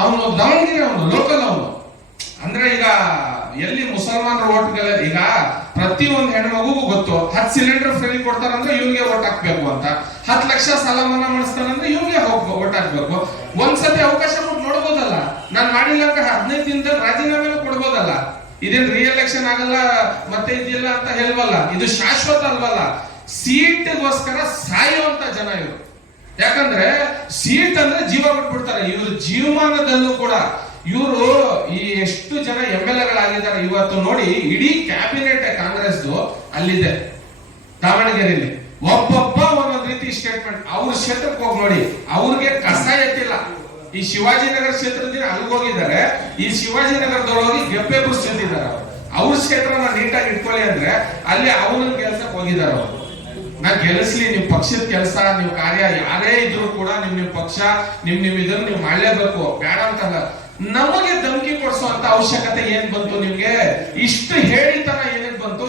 ಅವನು ದಾವಣಗೆರೆ, ಅವನು ಲೋಕಲ್, ಅವನು ಅಂದ್ರೆ ಈಗ ಎಲ್ಲಿ ಮುಸಲ್ಮಾನರ ಓಟ್ಗಳ, ಈಗ ಪ್ರತಿ ಒಂದು ಹೆಣ್ಮಗುಗೂ ಗೊತ್ತು 10 ಸಿಲಿಂಡರ್ ಫ್ರೀ ಕೊಡ್ತಾರಂದ್ರೆ ಇವ್ನಿಗೆ ಓಟ್ ಹಾಕ್ಬೇಕು ಅಂತ, 10 ಲಕ್ಷ ಸಾಲ ಮನ್ನಾ ಮಾಡಿಸ್ತಾರಂದ್ರೆ ಇವ್ನಿಗೆ ಓಟ್ ಹಾಕ್ಬೇಕು. ಒಂದ್ಸತಿ ಅವಕಾಶ ಕೊಟ್ಟು ನೋಡ್ಬೋದಲ್ಲ, ನಾನ್ ಮಾಡಿಲ್ಲ 15 ದಿನದಲ್ಲಿ ರಾಜೀನಾಮೆನೂ ಕೊಡ್ಬೋದಲ್ಲ. ಇದೇನ್ ರಿಎಲೆಕ್ಷನ್ ಆಗಲ್ಲ ಮತ್ತೆ ಇದಿಲ್ಲ ಅಂತ ಹೇಳ್ವಲ್ಲ, ಇದು ಶಾಶ್ವತ ಅಲ್ವಲ್ಲ. ಸೀಟ್ಗೋಸ್ಕರ ಸಾಯುವಂತ ಜನ ಇವರು. ಯಾಕಂದ್ರೆ ಸೀಟ್ ಅಂದ್ರೆ ಜೀವ ಬಿಟ್ಬಿಡ್ತಾರೆ. ಇವ್ರ ಜೀವಮಾನದಲ್ಲೂ ಕೂಡ ಇವರು ಈ ಎಷ್ಟು ಜನ MLA ಇವತ್ತು ನೋಡಿ, ಇಡೀ ಕ್ಯಾಬಿನೆಟ್ ಕಾಂಗ್ರೆಸ್ದು ಅಲ್ಲಿದೆ ದಾವಣಗೆರೆಯಲ್ಲಿ. ಒಬ್ಬೊಬ್ಬ ಒಂದೊಂದ್ ರೀತಿ ಸ್ಟೇಟ್ಮೆಂಟ್. ಅವ್ರ ಕ್ಷೇತ್ರಕ್ಕೆ ಹೋಗಿ ನೋಡಿ, ಅವ್ರಿಗೆ ಕಸ ಎತ್ತಿಲ್ಲ. ಈ ಶಿವಾಜಿನಗರ ಕ್ಷೇತ್ರದಿಂದ ಅಲ್ಲಿಗೆ ಹೋಗಿದ್ದಾರೆ, ಈ ಶಿವಾಜಿನಗರದೊಳಗೆ ಗೆಬ್ಬೆ ಬುರ್ಸಿದ್ದಾರೆ. ಅವ್ರ ಕ್ಷೇತ್ರನ ನೀಟಾಗಿ ಇಟ್ಕೊಳ್ಳಿ ಅಂದ್ರೆ ಅಲ್ಲಿ ಅವನ ಕೆಲ್ಸಕ್ಕೆ ಹೋಗಿದ್ದಾರೆ ಅವರು. ನಾ ಗೆಲ್ಲಿಸ್ಲಿ, ನಿಮ್ ಪಕ್ಷದ ಕೆಲಸ, ನಿಮ್ ಕಾರ್ಯ ಯಾರೇ ಇದ್ರು ಕೂಡ ನಿಮ್ ಪಕ್ಷ ನಿಮ್ ಇದನ್ನು ನೀವು ಮಾಡ್ಲೇಬೇಕು, ಬೇಡ ಅಂತಲ್ಲ. ನಮಗೆ ಧಮಕಿ ಕೊಡಿಸುವಂತ ಅವಶ್ಯಕತೆ ಏನ್ ಬಂತು ನಿಮ್ಗೆ? ಇಷ್ಟು ಹೇಳಿತನ ಏನಕ್ಕೆ ಬಂತು?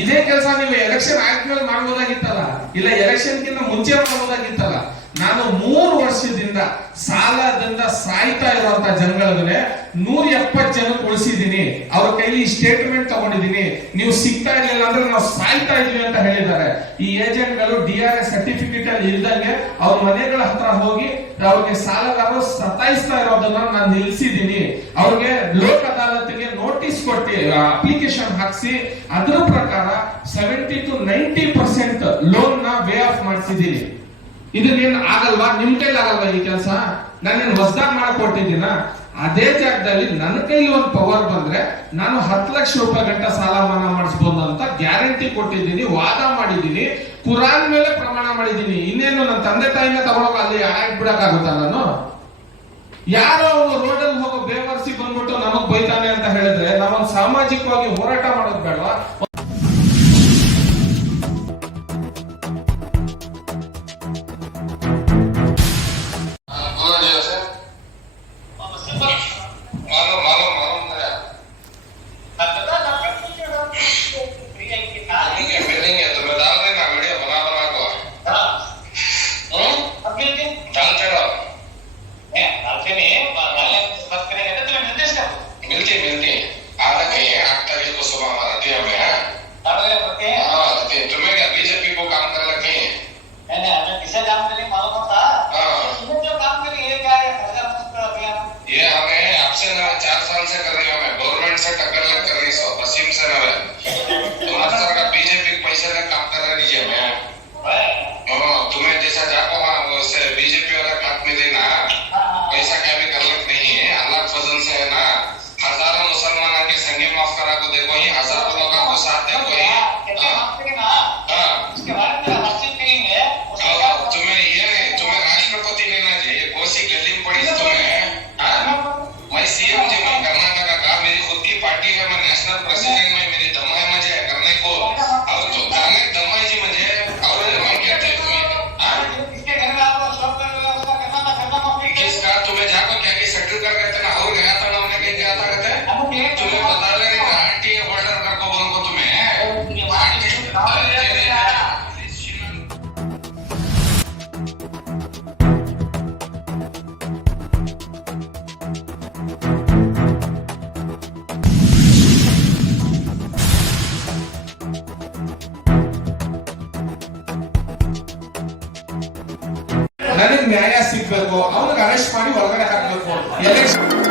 ಇದೇ ಕೆಲಸ ನೀವು ಎಲೆಕ್ಷನ್ ಆದ್ಮೇಲೆ ಮಾಡ್ಬೋದಾಗಿತ್ತಲ್ಲ, ಇಲ್ಲ ಎಲೆಕ್ಷನ್ ಗಿಂತ ಮುಂಚೆ ಮಾಡ್ಬೋದಾಗಿತ್ತಲ್ಲ. ನಾನು 3 ವರ್ಷದಿಂದ ಸಾಲದಿಂದ ಸಾಯ್ತಾ ಇರುವಂತ ಜನಗಳಿಗೆ 170 ಜನಕ್ಕೆ ಉಳಿಸಿದೀನಿ. ಅವ್ರ ಕೈಲಿ ಸ್ಟೇಟ್ಮೆಂಟ್ ತಗೊಂಡಿದ್ದೀನಿ. ನೀವು ಸಿಗ್ತಾ ಇರ್ಲಿಲ್ಲ ಅಂದ್ರೆ ನಾವು ಸಾಯ್ತಾ ಇದ್ವಿ ಅಂತ ಹೇಳಿದ್ದಾರೆ. ಈ ಏಜೆಂಟ್ಗಳು DRS ಸರ್ಟಿಫಿಕೇಟ್ ಅಲ್ಲಿ ಇಲ್ದಂಗೆ ಅವ್ರ ಮನೆಗಳ ಹತ್ರ ಹೋಗಿ ಅವ್ರಿಗೆ ಸಾಲಗಾರರು ಸತಾಯಿಸ್ತಾ ಇರೋದನ್ನ ನಾನು ನಿಲ್ಸಿದ್ದೀನಿ. ಅವ್ರಿಗೆ ಲೋಕ್ ಅದಾಲತ್ಗೆ ನೋಟಿಸ್ ಕೊಟ್ಟು ಅಪ್ಲಿಕೇಶನ್ ಹಾಕ್ಸಿ ಅದ್ರ ಪ್ರಕಾರ 70 to 90% ಲೋನ್ ನ ವೇ ಆಫ್ ಮಾಡಿಸಿದ್ದೀನಿ. ಇದನ್ನೇನು ಆಗಲ್ವಾ? ನಿಮ್ ಕೈಲಿ ಆಗಲ್ವಾ ಈ ಕೆಲಸ? ನಾನೇನು ಹೊಸದಾಗಿ ಮಾಡಿಕೊಟ್ಟಿದ್ದೀನ? ಅದೇ ಜಾಗದಲ್ಲಿ ನನ್ನ ಕೈಲಿ ಒಂದು ಪವರ್ ಬಂದ್ರೆ ನಾನು 10 ಲಕ್ಷ ರೂಪಾಯಿ ಗಂಟ ಸಾಲ ಮನ್ನಾ ಮಾಡಿಸಬಹುದು ಅಂತ ಗ್ಯಾರಂಟಿ ಕೊಟ್ಟಿದ್ದೀನಿ, ವಾದ ಮಾಡಿದ್ದೀನಿ, ಕುರಾನ್ ಮೇಲೆ ಪ್ರಮಾಣ ಮಾಡಿದ್ದೀನಿ. ಇನ್ನೇನು ನನ್ನ ತಂದೆ ತಾಯಿನ ತಗೊಳಕ್ ಅಲ್ಲಿ ಬಿಡಕ್ಕಾಗುತ್ತಾ ನಾನು? ಯಾರೋ ಅವನು ರೋಡಲ್ಲಿ ಹೋಗೋ ಬೇವರ್ಸಿ ಬಂದ್ಬಿಟ್ಟು ನಮಗ್ ಬೈತಾನೆ ಅಂತ ಹೇಳಿದ್ರೆ ನಾವೊಂದು ಸಾಮಾಜಿಕವಾಗಿ ಹೋರಾಟ ಮಾಡೋದು ಬೇಡವಾ? ನನಗೆ ನ್ಯಾಯ ಸಿಗ್ಬೇಕು, ಅವನಿಗೆ ಅರೆಸ್ಟ್ ಮಾಡಿ ಒಳಗಡೆ ಹಾಕ್ಬೇಕು.